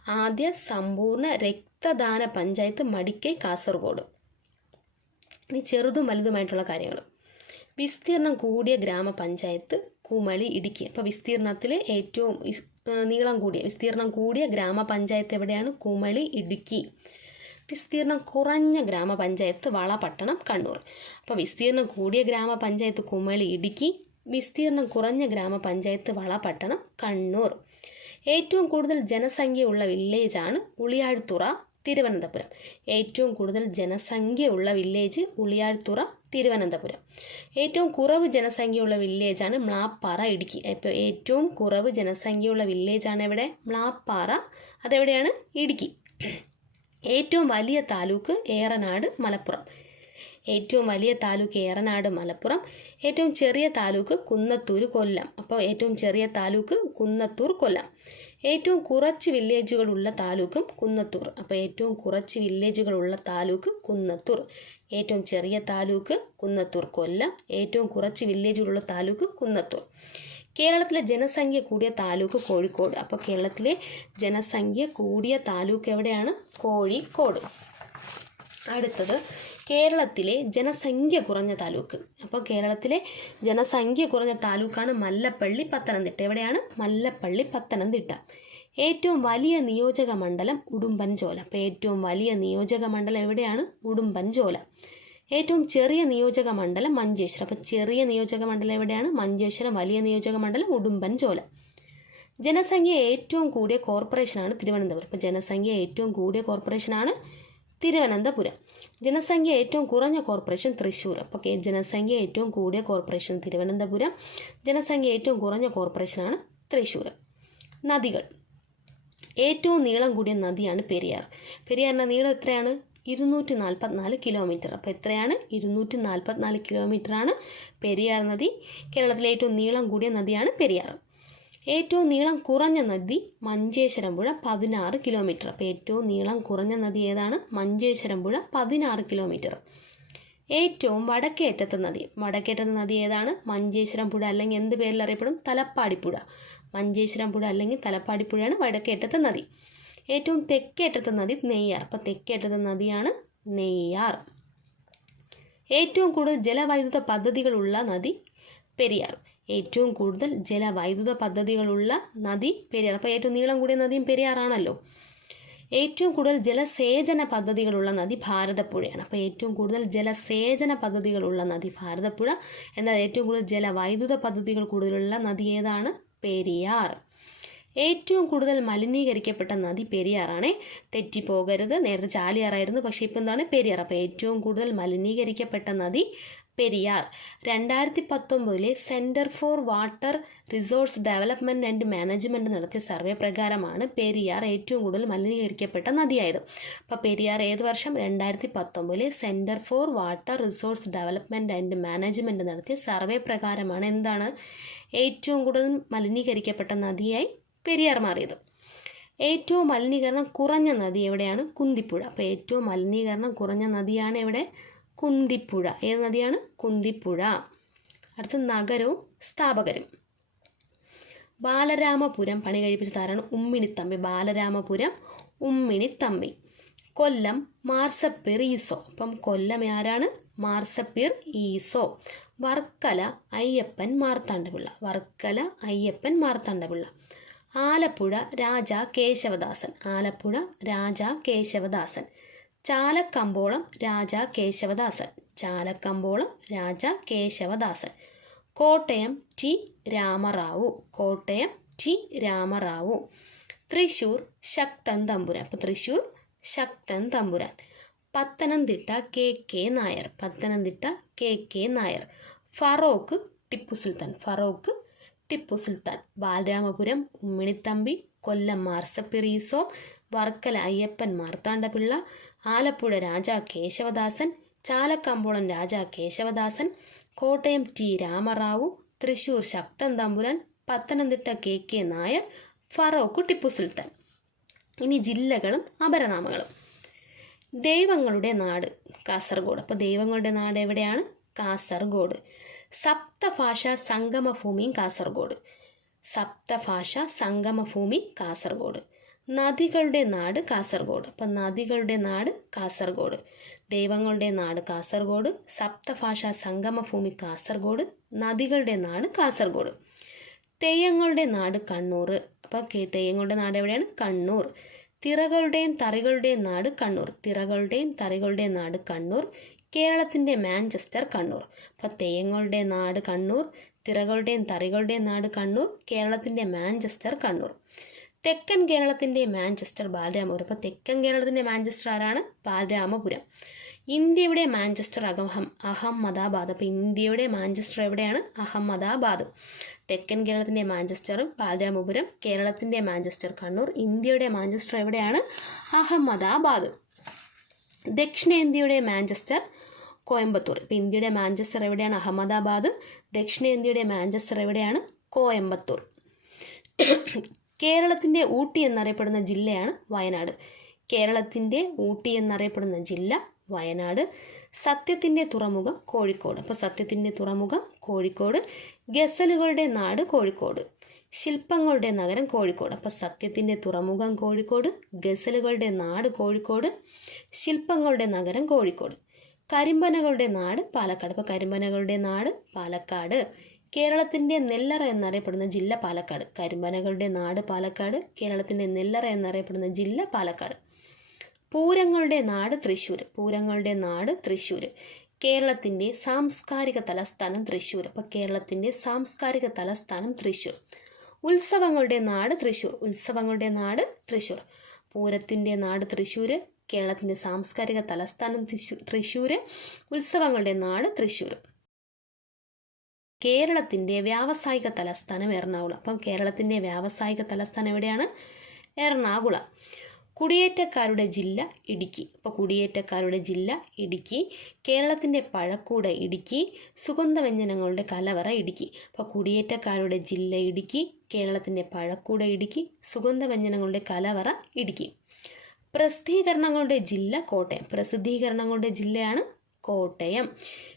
ആദ്യ സമ്പൂർണ രക്തദാന പഞ്ചായത്ത് മടിക്കൈ കാസർഗോഡ്. ഇനി ചെറുതും വലുതുമായിട്ടുള്ള കാര്യങ്ങൾ. വിസ്തീർണം കൂടിയ ഗ്രാമപഞ്ചായത്ത് കുമളി ഇടുക്കി. അപ്പോൾ വിസ്തീർണത്തിൽ ഏറ്റവും നീളം കൂടിയ വിസ്തീർണം കൂടിയ ഗ്രാമപഞ്ചായത്ത് എവിടെയാണ്? കുമളി ഇടുക്കി. വിസ്തീർണം കുറഞ്ഞ ഗ്രാമപഞ്ചായത്ത് വളപട്ടണം കണ്ണൂർ. അപ്പോൾ വിസ്തീർണം കൂടിയ ഗ്രാമപഞ്ചായത്ത് കുമളി ഇടുക്കി. വിസ്തീർണം കുറഞ്ഞ ഗ്രാമപഞ്ചായത്ത് വളപട്ടണം കണ്ണൂർ. ഏറ്റവും കൂടുതൽ ജനസംഖ്യയുള്ള വില്ലേജാണ് ഉളിയാഴ്ത്തുറ തിരുവനന്തപുരം. ഏറ്റവും കൂടുതൽ ജനസംഖ്യയുള്ള വില്ലേജ് ഉളിയാഴ്ത്തുറ തിരുവനന്തപുരം. ഏറ്റവും കുറവ് ജനസംഖ്യയുള്ള വില്ലേജാണ് മ്ലാപ്പാറ ഇടുക്കി. ഇപ്പോൾ ഏറ്റവും കുറവ് ജനസംഖ്യയുള്ള വില്ലേജാണ് എവിടെ? മ്ലാപ്പാറ. അതെവിടെയാണ്? ഇടുക്കി. ഏറ്റവും വലിയ താലൂക്ക് ഏറനാട് മലപ്പുറം. ഏറ്റവും വലിയ താലൂക്ക് ഏറനാട് മലപ്പുറം. ഏറ്റവും ചെറിയ താലൂക്ക് കുന്നത്തൂർ കൊല്ലം. അപ്പോൾ ഏറ്റവും ചെറിയ താലൂക്ക് കുന്നത്തൂർ കൊല്ലം. ഏറ്റവും കുറച്ച് വില്ലേജുകളുള്ള താലൂക്കും കുന്നത്തൂർ. അപ്പോൾ ഏറ്റവും കുറച്ച് വില്ലേജുകളുള്ള താലൂക്ക് കുന്നത്തൂർ. ഏറ്റവും ചെറിയ താലൂക്ക് കുന്നത്തൂർ. കൊല്ലം ഏറ്റവും കുറച്ച് വില്ലേജുകളുള്ള താലൂക്ക് കുന്നത്തൂർ. കേരളത്തിലെ ജനസംഖ്യ കൂടിയ താലൂക്ക് കോഴിക്കോട്. അപ്പോൾ കേരളത്തിലെ ജനസംഖ്യ കൂടിയ താലൂക്ക് എവിടെയാണ്? കോഴിക്കോട്. അടുത്തത് കേരളത്തിലെ ജനസംഖ്യ കുറഞ്ഞ താലൂക്ക്. അപ്പോൾ കേരളത്തിലെ ജനസംഖ്യ കുറഞ്ഞ താലൂക്കാണ് മല്ലപ്പള്ളി പത്തനംതിട്ട. എവിടെയാണ്? മല്ലപ്പള്ളി പത്തനംതിട്ട. ഏറ്റവും വലിയ നിയോജക മണ്ഡലം ഉടുമ്പൻചോല. അപ്പോൾ ഏറ്റവും വലിയ നിയോജക മണ്ഡലം എവിടെയാണ്? ഉടുമ്പൻചോല. ഏറ്റവും ചെറിയ നിയോജക മണ്ഡലം മഞ്ചേശ്വരം. അപ്പോൾ ചെറിയ നിയോജക മണ്ഡലം എവിടെയാണ്? മഞ്ചേശ്വരം. വലിയ നിയോജക മണ്ഡലം ഉടുമ്പൻചോല. ജനസംഖ്യ ഏറ്റവും കൂടിയ കോർപ്പറേഷനാണ് തിരുവനന്തപുരം. അപ്പോൾ ജനസംഖ്യ ഏറ്റവും കൂടിയ കോർപ്പറേഷനാണ് തിരുവനന്തപുരം. ജനസംഖ്യ ഏറ്റവും കുറഞ്ഞ കോർപ്പറേഷൻ തൃശ്ശൂർ. അപ്പോൾ ജനസംഖ്യ ഏറ്റവും കൂടിയ കോർപ്പറേഷൻ തിരുവനന്തപുരം ജനസംഖ്യ ഏറ്റവും കുറഞ്ഞ കോർപ്പറേഷനാണ് തൃശ്ശൂർ. നദികൾ. ഏറ്റവും നീളം കൂടിയ നദിയാണ് പെരിയാർ. പെരിയാറിന്റെ നീളം എത്രയാണ്? ഇരുന്നൂറ്റി നാൽപ്പത്തിനാല് കിലോമീറ്റർ. അപ്പോൾ എത്രയാണ്? ഇരുന്നൂറ്റി നാൽപ്പത്തിനാല് കിലോമീറ്ററാണ് പെരിയാർ നദി. കേരളത്തിലെ ഏറ്റവും നീളം കൂടിയ നദിയാണ് പെരിയാർ. ഏറ്റവും നീളം കുറഞ്ഞ നദി മഞ്ചേശ്വരം പുഴ പതിനാറ് കിലോമീറ്റർ അപ്പോൾ ഏറ്റവും നീളം കുറഞ്ഞ നദി ഏതാണ്? മഞ്ചേശ്വരം പുഴ പതിനാറ് കിലോമീറ്റർ ഏറ്റവും വടക്കേറ്റത്തെ നദി. വടക്കേറ്റത്തെ നദി ഏതാണ്? മഞ്ചേശ്വരം പുഴ അല്ലെങ്കിൽ എന്ത് പേരിൽ അറിയപ്പെടും? തലപ്പാടിപ്പുഴ മഞ്ചേശ്വരം പുഴ അല്ലെങ്കിൽ തലപ്പാടിപ്പുഴയാണ് വടക്കേറ്റത്തെ നദി. ഏറ്റവും തെക്കേറ്റത്തെ നദി നെയ്യാർ. അപ്പോൾ തെക്കേറ്റത്തെ നദിയാണ് നെയ്യാർ. ഏറ്റവും കൂടുതൽ ജലവൈദ്യുത പദ്ധതികളുള്ള നദി പെരിയാർ. ഏറ്റവും കൂടുതൽ ജലവൈദ്യുത പദ്ധതികളുള്ള നദി പെരിയാർ. അപ്പോൾ ഏറ്റവും നീളം കൂടിയ നദിയും പെരിയാറാണല്ലോ. ഏറ്റവും കൂടുതൽ ജലസേചന പദ്ധതികളുള്ള നദി ഭാരതപ്പുഴയാണ്. അപ്പോൾ ഏറ്റവും കൂടുതൽ ജലസേചന പദ്ധതികളുള്ള നദി ഭാരതപ്പുഴ. എന്നാൽ ഏറ്റവും കൂടുതൽ ജലവൈദ്യുത പദ്ധതികൾ കൂടുതലുള്ള നദി ഏതാണ്? പെരിയാർ. ഏറ്റവും കൂടുതൽ മലിനീകരിക്കപ്പെട്ട നദി പെരിയാറാണേ. തെറ്റിപ്പോകരുത്. നേരത്തെ ചാലിയാറായിരുന്നു. പക്ഷേ ഇപ്പോൾ എന്താണ്? പെരിയാർ. അപ്പോൾ ഏറ്റവും കൂടുതൽ മലിനീകരിക്കപ്പെട്ട നദി പെരിയാർ. രണ്ടായിരത്തി പത്തൊമ്പതിലെ centre for water resource development and management നടത്തിയ സർവേ പ്രകാരമാണ് പെരിയാർ ഏറ്റവും കൂടുതൽ മലിനീകരിക്കപ്പെട്ട നദിയായത്. അപ്പോൾ പെരിയാർ ഏത് വർഷം? രണ്ടായിരത്തി പത്തൊമ്പതിലെ centre for water resource development and management നടത്തിയ സർവേ പ്രകാരമാണ് എന്താണ് ഏറ്റവും കൂടുതൽ മലിനീകരിക്കപ്പെട്ട നദിയായി പെരിയാർ മാറിയത്. ഏറ്റവും മലിനീകരണം കുറഞ്ഞ നദി എവിടെയാണ്? കുന്തിപ്പുഴ. അപ്പോൾ ഏറ്റവും മലിനീകരണം കുറഞ്ഞ നദിയാണ് എവിടെ? കുന്തിപ്പുഴ. ഏത് നദിയാണ്? കുന്തിപ്പുഴ. അടുത്ത നഗരവും സ്ഥാപകരും. ബാലരാമപുരം പണി കഴിപ്പിച്ച താരാണ് ഉമ്മിണിത്തമ്മി ബാലരാമപുരം ഉമ്മിണിത്തമ്മി കൊല്ലം മാർസപ്പിർ ഈസോ. അപ്പം കൊല്ലം ആരാണ്? Mar Sapir Iso. Varkala Ayyappan Marthandapillai. Varkala Ayyappan Marthandapillai. Alappuzha Raja Kesavadasan. Alappuzha Raja Kesavadasan. Chalakkambolam Raja Kesavadasan. Chalakkambolam Raja Kesavadasan. Kottayam T Ramarao. Kottayam T Ramarao. Thrissur Sakthan Thampuran. അപ്പോൾ Thrissur Sakthan Thampuran. Pathanamthitta K K Nair. Pathanamthitta K K Nair. Feroke Tipu Sultan. Feroke Tipu Sultan. Balaramapuram Umminithampi Kollam Mar Sapir Iso Varkala Ayyappan Marthandapillai Alappuzha Raja Kesavadasan Chalakkambolam Raja Kesavadasan Kottayam T Ramarao Thrissur Sakthan Thampuran Pathanamthitta K K Nair Feroke Tipu Sultan. ഇനി ജില്ലകളും അപരനാമങ്ങളും. ദൈവങ്ങളുടെ നാട് കാസർഗോഡ്. അപ്പോൾ ദൈവങ്ങളുടെ നാട് എവിടെയാണ്? കാസർഗോഡ്. സപ്തഭാഷ സംഗമഭൂമിയും കാസർഗോഡ്. സപ്തഭാഷ സംഗമഭൂമി കാസർഗോഡ്. നദികളുടെ നാട് കാസർഗോഡ്. അപ്പം നദികളുടെ നാട് കാസർഗോഡ്. ദൈവങ്ങളുടെ നാട് കാസർഗോഡ്. സപ്തഭാഷാ സംഗമഭൂമി കാസർഗോഡ്. നദികളുടെ നാട് കാസർഗോഡ്. തെയ്യങ്ങളുടെ നാട് കണ്ണൂർ. അപ്പം തെയ്യങ്ങളുടെ നാട് എവിടെയാണ്? കണ്ണൂർ. തിറകളുടെയും തറികളുടെയും നാട് കണ്ണൂർ. തിറകളുടെയും തറികളുടെയും നാട് കണ്ണൂർ. കേരളത്തിന്റെ മാഞ്ചസ്റ്റർ കണ്ണൂർ. അപ്പോൾ തെയ്യങ്ങളുടെ നാട് കണ്ണൂർ. തിറകളുടെയും തറികളുടെയും നാട് കണ്ണൂർ. കേരളത്തിന്റെ മാഞ്ചസ്റ്റർ കണ്ണൂർ. തെക്കൻ കേരളത്തിന്റെ മാഞ്ചസ്റ്റർ. ബാലരാമപുരം അപ്പോൾ തെക്കൻ കേരളത്തിന്റെ മാഞ്ചസ്റ്റർ ആരാണ്? ബാലരാമപുരം. ഇന്ത്യയുടെ മാഞ്ചസ്റ്റർ അഗമഹം അഹമ്മദാബാദ്. അപ്പോൾ ഇന്ത്യയുടെ മാഞ്ചസ്റ്റർ എവിടെയാണ്? അഹമ്മദാബാദ്. തെക്കൻ കേരളത്തിന്റെ മാഞ്ചസ്റ്ററും ബാലരാമപുരം കേരളത്തിന്റെ മാഞ്ചസ്റ്റർ കണ്ണൂർ. ഇന്ത്യയുടെ മാഞ്ചസ്റ്റർ എവിടെയാണ്? അഹമ്മദാബാദ്. ദക്ഷിണേന്ത്യയുടെ മാഞ്ചസ്റ്റർ കോയമ്പത്തൂർ. ഇപ്പോൾ ഇന്ത്യയുടെ മാഞ്ചസ്റ്റർ എവിടെയാണ്? അഹമ്മദാബാദ്. ദക്ഷിണേന്ത്യയുടെ മാഞ്ചസ്റ്റർ എവിടെയാണ്? കോയമ്പത്തൂർ. കേരളത്തിന്റെ ഊട്ടി എന്നറിയപ്പെടുന്ന ജില്ലയാണ് വയനാട്. കേരളത്തിന്റെ ഊട്ടി എന്നറിയപ്പെടുന്ന ജില്ല വയനാട്. സത്യത്തിന്റെ തുറമുഖം കോഴിക്കോട്. അപ്പോൾ സത്യത്തിന്റെ തുറമുഖം കോഴിക്കോട്. ഗസലുകളുടെ നാട് കോഴിക്കോട്. ശില്പങ്ങളുടെ നഗരം കോഴിക്കോട്. അപ്പോൾ സത്യത്തിന്റെ തുറമുഖം കോഴിക്കോട് ഗസലുകളുടെ നാട് കോഴിക്കോട് ശില്പങ്ങളുടെ നഗരം കോഴിക്കോട്. കരിമ്പനകളുടെ നാട് പാലക്കാട്. അപ്പോൾ കരിമ്പനകളുടെ നാട് പാലക്കാട്. കേരളത്തിന്റെ നെല്ലറ എന്നറിയപ്പെടുന്ന ജില്ല പാലക്കാട്. കരിമ്പനകളുടെ നാട് പാലക്കാട് കേരളത്തിന്റെ നെല്ലറ എന്നറിയപ്പെടുന്ന ജില്ല പാലക്കാട്. പൂരങ്ങളുടെ നാട് തൃശ്ശൂർ പൂരങ്ങളുടെ നാട് തൃശ്ശൂർ കേരളത്തിന്റെ സാംസ്കാരിക തലസ്ഥാനം തൃശ്ശൂർ അപ്പോൾ കേരളത്തിന്റെ സാംസ്കാരിക തലസ്ഥാനം തൃശ്ശൂർ ഉത്സവങ്ങളുടെ നാട് തൃശ്ശൂർ ഉത്സവങ്ങളുടെ നാട് തൃശ്ശൂർ പൂരത്തിന്റെ നാട് തൃശ്ശൂർ കേരളത്തിന്റെ സാംസ്കാരിക തലസ്ഥാനം തൃശ്ശൂർ ഉത്സവങ്ങളുടെ നാട് തൃശ്ശൂർ കേരളത്തിന്റെ വ്യാവസായിക തലസ്ഥാനം എറണാകുളം. അപ്പം കേരളത്തിന്റെ വ്യാവസായിക തലസ്ഥാനം എവിടെയാണ്? എറണാകുളം. കുടിയേറ്റക്കാരുടെ ജില്ല ഇടുക്കി. അപ്പോൾ കുടിയേറ്റക്കാരുടെ ജില്ല ഇടുക്കി. കേരളത്തിന്റെ പഴക്കൂട ഇടുക്കി. സുഗന്ധവ്യഞ്ജനങ്ങളുടെ കലവറ ഇടുക്കി. അപ്പോൾ കുടിയേറ്റക്കാരുടെ ജില്ല ഇടുക്കി. കേരളത്തിന്റെ പഴക്കൂട ഇടുക്കി. സുഗന്ധവ്യഞ്ജനങ്ങളുടെ കലവറ ഇടുക്കി. പ്രസിദ്ധീകരണങ്ങളുടെ ജില്ല കോട്ടയം. പ്രസിദ്ധീകരണങ്ങളുടെ ജില്ലയാണ് കോട്ടയം.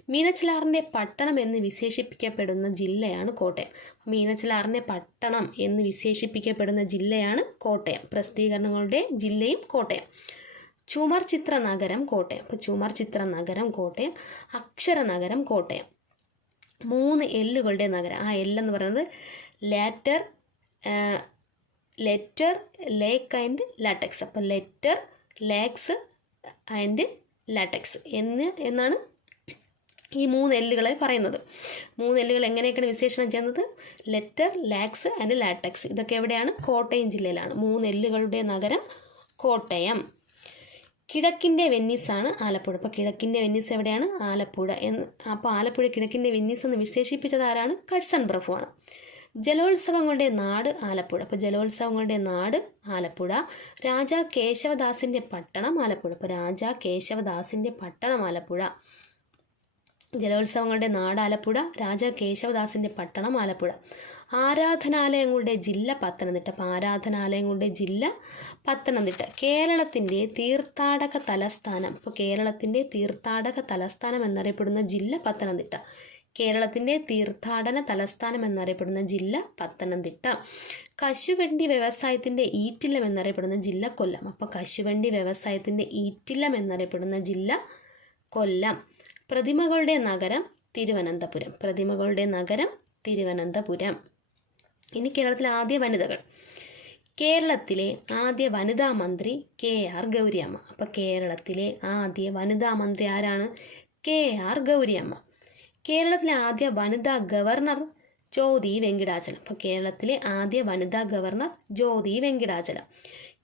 മീനച്ചിലാറിന്റെ പട്ടണം എന്ന് വിശേഷിപ്പിക്കപ്പെടുന്ന ജില്ലയാണ് കോട്ടയം. മീനച്ചിലാറിന്റെ പട്ടണം എന്ന് വിശേഷിപ്പിക്കപ്പെടുന്ന ജില്ലയാണ് കോട്ടയം. പ്രസിദ്ധീകരണങ്ങളുടെ ജില്ലയും കോട്ടയം. ചുമർ ചിത്ര നഗരം കോട്ടയം. അപ്പോൾ ചുമർ ചിത്ര നഗരം കോട്ടയം അക്ഷര നഗരം കോട്ടയം. മൂന്ന് എല്ലുകളുടെ നഗരം. ആ എല്ലെന്ന് പറയുന്നത് latter letter lake and latex. അപ്പോൾ ലെറ്റർ ലാക്സ് ആൻഡ് ലാറ്റക്സ് എന്ന് എന്നാണ് ഈ മൂന്ന് എല്ലുകളെ പറയുന്നത്. മൂന്ന് എല്ലുകൾ എങ്ങനെയൊക്കെയാണ് വിശേഷണം ചെയ്യുന്നത്? ലെറ്റർ ലാക്സ് ആൻഡ് ലാറ്റക്സ് ഇതൊക്കെ എവിടെയാണ്? കോട്ടയം ജില്ലയിലാണ്. മൂന്ന് എല്ലുകളുടെ നഗരം കോട്ടയം. കിഴക്കിന്റെ വെന്നീസാണ് ആലപ്പുഴ. അപ്പോൾ കിഴക്കിന്റെ വെന്നീസ് എവിടെയാണ്? ആലപ്പുഴ. എന്ന് അപ്പോൾ ആലപ്പുഴ കിഴക്കിന്റെ വെന്നീസ് എന്ന് വിശേഷിപ്പിച്ചത് ആരാണ്? കഴ്സൺ പ്രഭുവാണ് ജലോത്സവങ്ങളുടെ നാട് ആലപ്പുഴ. അപ്പോൾ ജലോത്സവങ്ങളുടെ നാട് ആലപ്പുഴ. രാജാ കേശവദാസിന്റെ പട്ടണം ആലപ്പുഴ. അപ്പോൾ രാജാ കേശവദാസിന്റെ പട്ടണം ആലപ്പുഴ. ജലോത്സവങ്ങളുടെ നാട് ആലപ്പുഴ രാജാ കേശവദാസിന്റെ പട്ടണം ആലപ്പുഴ. ആരാധനാലയങ്ങളുടെ ജില്ല പത്തനംതിട്ട. അപ്പോൾ ആരാധനാലയങ്ങളുടെ ജില്ല പത്തനംതിട്ട. കേരളത്തിന്റെ തീർത്ഥാടക തലസ്ഥാനം. ഇപ്പോൾ കേരളത്തിന്റെ തീർത്ഥാടക തലസ്ഥാനം എന്നറിയപ്പെടുന്ന ജില്ല പത്തനംതിട്ട. കേരളത്തിന്റെ തീർത്ഥാടന തലസ്ഥാനം എന്നറിയപ്പെടുന്ന ജില്ല പത്തനംതിട്ട. കശുവണ്ടി വ്യവസായത്തിന്റെ ഈറ്റില്ലം എന്നറിയപ്പെടുന്ന ജില്ല കൊല്ലം. അപ്പോൾ കശുവണ്ടി വ്യവസായത്തിന്റെ ഈറ്റില്ലം എന്നറിയപ്പെടുന്ന ജില്ല കൊല്ലം. പ്രതിമകളുടെ നഗരം തിരുവനന്തപുരം. പ്രതിമകളുടെ നഗരം തിരുവനന്തപുരം. ഇനി കേരളത്തിലെ ആദ്യ വനിതകൾ. കേരളത്തിലെ ആദ്യ വനിതാ മന്ത്രി കെ ആർ ഗൗരിയമ്മ. അപ്പോൾ കേരളത്തിലെ ആദ്യ വനിതാ മന്ത്രി ആരാണ്? K R Gouriamma. കേരളത്തിലെ ആദ്യ വനിതാ ഗവർണർ ജ്യോതി വെങ്കിടാചലം. അപ്പോൾ കേരളത്തിലെ ആദ്യ വനിതാ ഗവർണർ ജ്യോതി വെങ്കിടാചലം.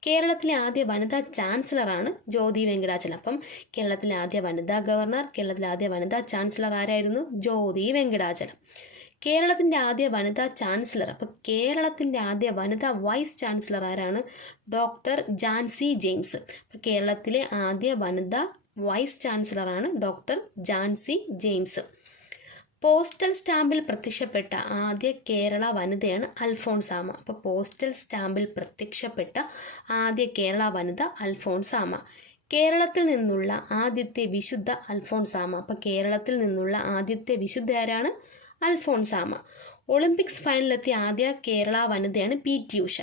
കേരളത്തിലെ ആദ്യ വനിതാ ചാൻസലറാണ് ജ്യോതി വെങ്കടാചലം അപ്പം കേരളത്തിലെ ആദ്യ വനിതാ ഗവർണർ കേരളത്തിലെ ആദ്യ വനിതാ ചാൻസലർ ആരായിരുന്നു? ജ്യോതി വെങ്കടാചലം കേരളത്തിന്റെ ആദ്യ വനിതാ ചാൻസലർ അപ്പോൾ കേരളത്തിന്റെ ആദ്യ വനിതാ വൈസ് ചാൻസലർ ആരാണ്? Doctor Jancy James. അപ്പോൾ കേരളത്തിലെ ആദ്യ വനിതാ വൈസ് ചാൻസലറാണ് ഡോക്ടർ ജാൻസി ജെയിംസ്. പോസ്റ്റൽ സ്റ്റാമ്പിൽ പ്രത്യക്ഷപ്പെട്ട ആദ്യ കേരള വനിതയാണ് അൽഫോൺസാമ. അപ്പോൾ പോസ്റ്റൽ സ്റ്റാമ്പിൽ പ്രത്യക്ഷപ്പെട്ട ആദ്യ കേരള വനിത അൽഫോൺസാമ. കേരളത്തിൽ നിന്നുള്ള ആദ്യത്തെ വിശുദ്ധ അൽഫോൺസാമ. അപ്പോൾ കേരളത്തിൽ നിന്നുള്ള ആദ്യത്തെ വിശുദ്ധ ആരാണ്? അൽഫോൺസാമ. ഒളിമ്പിക്സ് ഫൈനലിലെത്തിയ ആദ്യ കേരള വനിതയാണ് പി ടി ഉഷ.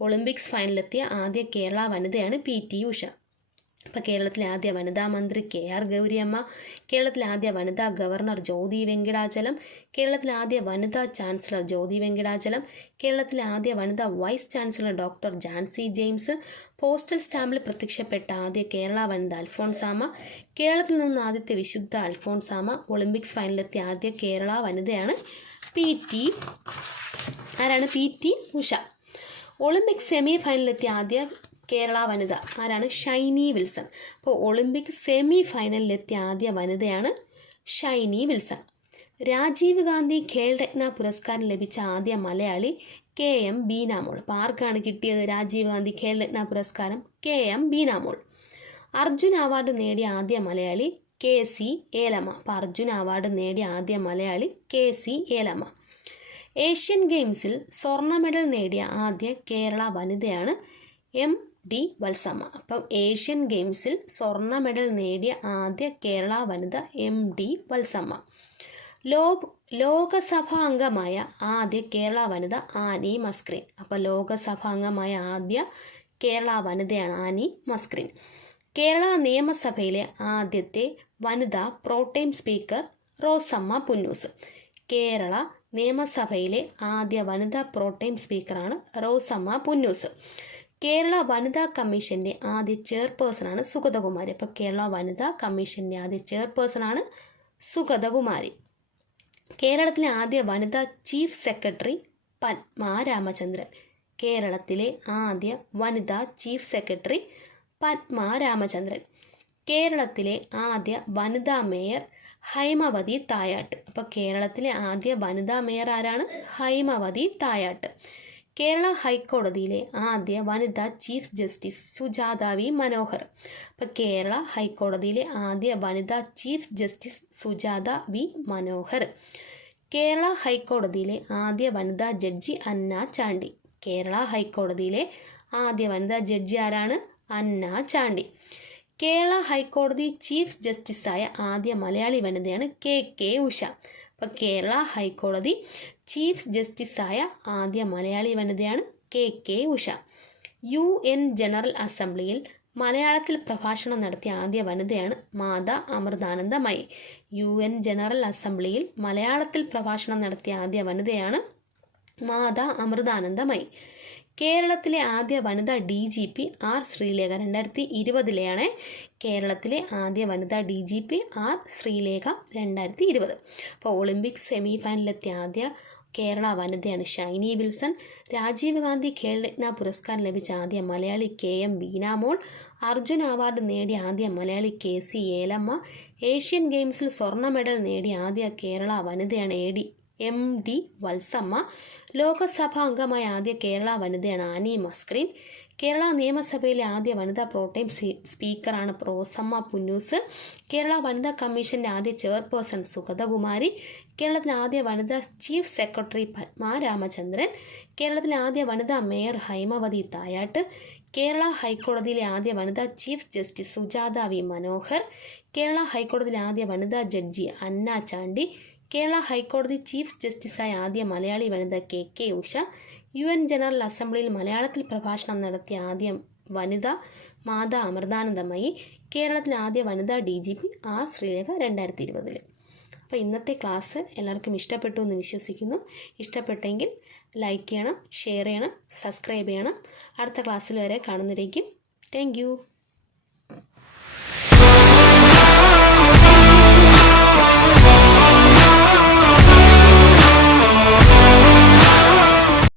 ഒളിമ്പിക്സ് ഫൈനലിലെത്തിയ ആദ്യ കേരള വനിതയാണ് പി ടി ഉഷ. അപ്പോൾ കേരളത്തിലെ ആദ്യ വനിതാ മന്ത്രി കെ ആർ ഗൗരിയമ്മ കേരളത്തിലെ ആദ്യ വനിതാ ഗവർണർ ജ്യോതി വെങ്കിടാചലം കേരളത്തിലെ ആദ്യ വനിതാ ചാൻസലർ ജ്യോതി വെങ്കിടാചലം കേരളത്തിലെ ആദ്യ വനിതാ vice chancellor doctor Jancy James postal സ്റ്റാമ്പിൽ പ്രത്യക്ഷപ്പെട്ട ആദ്യ കേരള വനിത അൽഫോൺസാമ കേരളത്തിൽ നിന്ന് ആദ്യത്തെ വിശുദ്ധ അൽഫോൺസാമ ഒളിമ്പിക്സ് ഫൈനലിലെത്തിയ ആദ്യ കേരള വനിതയാണ് പി ടി ആരാണ്? P T Usha. Olympics semi ഫൈനലിലെത്തിയ ആദ്യ കേരള വനിത. ആരാണ്? ഷൈനി വിൽസൺ. അപ്പോൾ ഒളിമ്പിക് സെമി ഫൈനലിലെത്തിയ ആദ്യ വനിതയാണ് ഷൈനി വിൽസൺ. രാജീവ് ഗാന്ധി ഖേൽ രത്ന പുരസ്കാരം ലഭിച്ച ആദ്യ മലയാളി കെ എം ബീനാമോൾ. അപ്പോൾ ആർക്കാണ് കിട്ടിയത് രാജീവ് ഗാന്ധി ഖേൽ രത്ന പുരസ്കാരം? K M Beenamol. Arjun award നേടിയ ആദ്യ മലയാളി കെ സി ഏലമ്മ. അപ്പോൾ അർജുൻ അവാർഡ് നേടിയ ആദ്യ Malayali K C Elamma. Asian ഗെയിംസിൽ സ്വർണ മെഡൽ നേടിയ ആദ്യ കേരള വനിതയാണ് എം ഡി വത്സമ്മ അപ്പം ഏഷ്യൻ ഗെയിംസിൽ സ്വർണ മെഡൽ നേടിയ ആദ്യ കേരള വനിത എം ഡി വത്സമ്മ ലോ ലോകസഭാ അംഗമായ ആദ്യ കേരള വനിത ആനി മസ്ക്രീൻ. അപ്പോൾ ലോകസഭാ അംഗമായ ആദ്യ കേരള വനിതയാണ് ആനി മസ്ക്രീൻ. കേരള നിയമസഭയിലെ ആദ്യത്തെ വനിതാ pro tem speaker Rosamma Punnoose. Kerala നിയമസഭയിലെ ആദ്യ വനിതാ പ്രോട്ടൈം സ്പീക്കറാണ് റോസമ്മ പുന്നൂസ്. കേരള വനിതാ കമ്മീഷന്റെ ആദ്യ ചെയർപേഴ്സണാണ് സുഗതകുമാരി. അപ്പോൾ കേരള വനിതാ കമ്മീഷന്റെ ആദ്യ ചെയർപേഴ്സണാണ് സുഗതകുമാരി. കേരളത്തിലെ ആദ്യ വനിതാ ചീഫ് സെക്രട്ടറി പത്മ രാമചന്ദ്രൻ. കേരളത്തിലെ ആദ്യ വനിതാ ചീഫ് സെക്രട്ടറി പത്മ രാമചന്ദ്രൻ. കേരളത്തിലെ ആദ്യ വനിതാ മേയർ ഹൈമവതി തായാട്ട്. അപ്പോൾ കേരളത്തിലെ ആദ്യ വനിതാ മേയർ ആരാണ്? ഹൈമവതി തായാട്ട്. കേരള ഹൈക്കോടതിയിലെ ആദ്യ വനിതാ chief justice Sujatha V Manohar. അപ്പോൾ കേരള ഹൈക്കോടതിയിലെ ആദ്യ വനിതാ chief justice Sujatha V Manohar. Kerala ഹൈക്കോടതിയിലെ ആദ്യ വനിതാ ജഡ്ജി അന്ന ചാണ്ടി. കേരള ഹൈക്കോടതിയിലെ ആദ്യ വനിതാ ജഡ്ജി ആരാണ്? അന്ന ചാണ്ടി. കേരള ഹൈക്കോടതി ചീഫ് ജസ്റ്റിസായ ആദ്യ മലയാളി വനിതയാണ് കെ കെ ഉഷ. അപ്പോൾ കേരള ഹൈക്കോടതി ചീഫ് ജസ്റ്റിസായ ആദ്യ മലയാളി വനിതയാണ് K K Usha. U N general അസംബ്ലിയിൽ മലയാളത്തിൽ പ്രഭാഷണം നടത്തിയ ആദ്യ വനിതയാണ് Mata Amritanandamayi. U N general അസംബ്ലിയിൽ മലയാളത്തിൽ പ്രഭാഷണം നടത്തിയ ആദ്യ വനിതയാണ് മാത അമൃതാനന്ദമയി. കേരളത്തിലെ ആദ്യ വനിതാ D G P R Sreelekha രണ്ടായിരത്തി ഇരുപതിലെയാണ് കേരളത്തിലെ ആദ്യ വനിതാ D G P R Sreelekha രണ്ടായിരത്തി ഇരുപത്. അപ്പോൾ ഒളിമ്പിക്സ് സെമി ഫൈനലിലെത്തിയ ആദ്യ കേരള വനിതയാണ് ഷൈനി വിൽസൺ. രാജീവ് ഗാന്ധി ഖേൽരത്ന പുരസ്കാരം ലഭിച്ച ആദ്യ Malayali K M Beenamol Arjun award നേടിയ ആദ്യ Malayali K C Elamma. Asian ഗെയിംസിൽ സ്വർണ മെഡൽ നേടിയ ആദ്യ കേരള വനിതയാണ് A D M D Valsamma. Lok Sabha അംഗമായ ആദ്യ കേരള വനിതയാണ് ആനി മസ്ക്രീൻ. കേരള നിയമസഭയിലെ ആദ്യ വനിതാ പ്രോട്ടൈം സ്പീക്കറാണ് പ്രോസമ്മ പുന്നൂസ്. കേരള വനിതാ കമ്മീഷന്റെ ആദ്യ ചെയർപേഴ്സൺ സുഗതകുമാരി. കേരളത്തിലെ ആദ്യ വനിതാ ചീഫ് സെക്രട്ടറി പത്മ രാമചന്ദ്രൻ. കേരളത്തിലെ ആദ്യ വനിതാ മേയർ ഹൈമവതി തായാട്ട്. കേരള ഹൈക്കോടതിയിലെ ആദ്യ വനിതാ chief justice Sujatha V Manohar. Kerala ഹൈക്കോടതിയിലെ ആദ്യ വനിതാ ജഡ്ജി അന്ന ചാണ്ടി. കേരള ഹൈക്കോടതി ചീഫ് ജസ്റ്റിസായ ആദ്യ മലയാളി വനിത K K Usha U N general അസംബ്ലിയിൽ മലയാളത്തിൽ പ്രഭാഷണം നടത്തിയ ആദ്യ വനിത മാത അമൃതാനന്ദമയി കേരളത്തിലെ ആദ്യ വനിതാ D G P R Sreelekha രണ്ടായിരത്തി ഇരുപതിൽ അപ്പോൾ ഇന്നത്തെ ക്ലാസ് എല്ലാവർക്കും ഇഷ്ടപ്പെട്ടു എന്ന് വിശ്വസിക്കുന്നു. ഇഷ്ടപ്പെട്ടെങ്കിൽ ലൈക്ക് ചെയ്യണം ഷെയർ ചെയ്യണം സബ്സ്ക്രൈബ് ചെയ്യണം. അടുത്ത ക്ലാസ്സിൽ വരെ കാണുന്നതായിരിക്കും താങ്ക്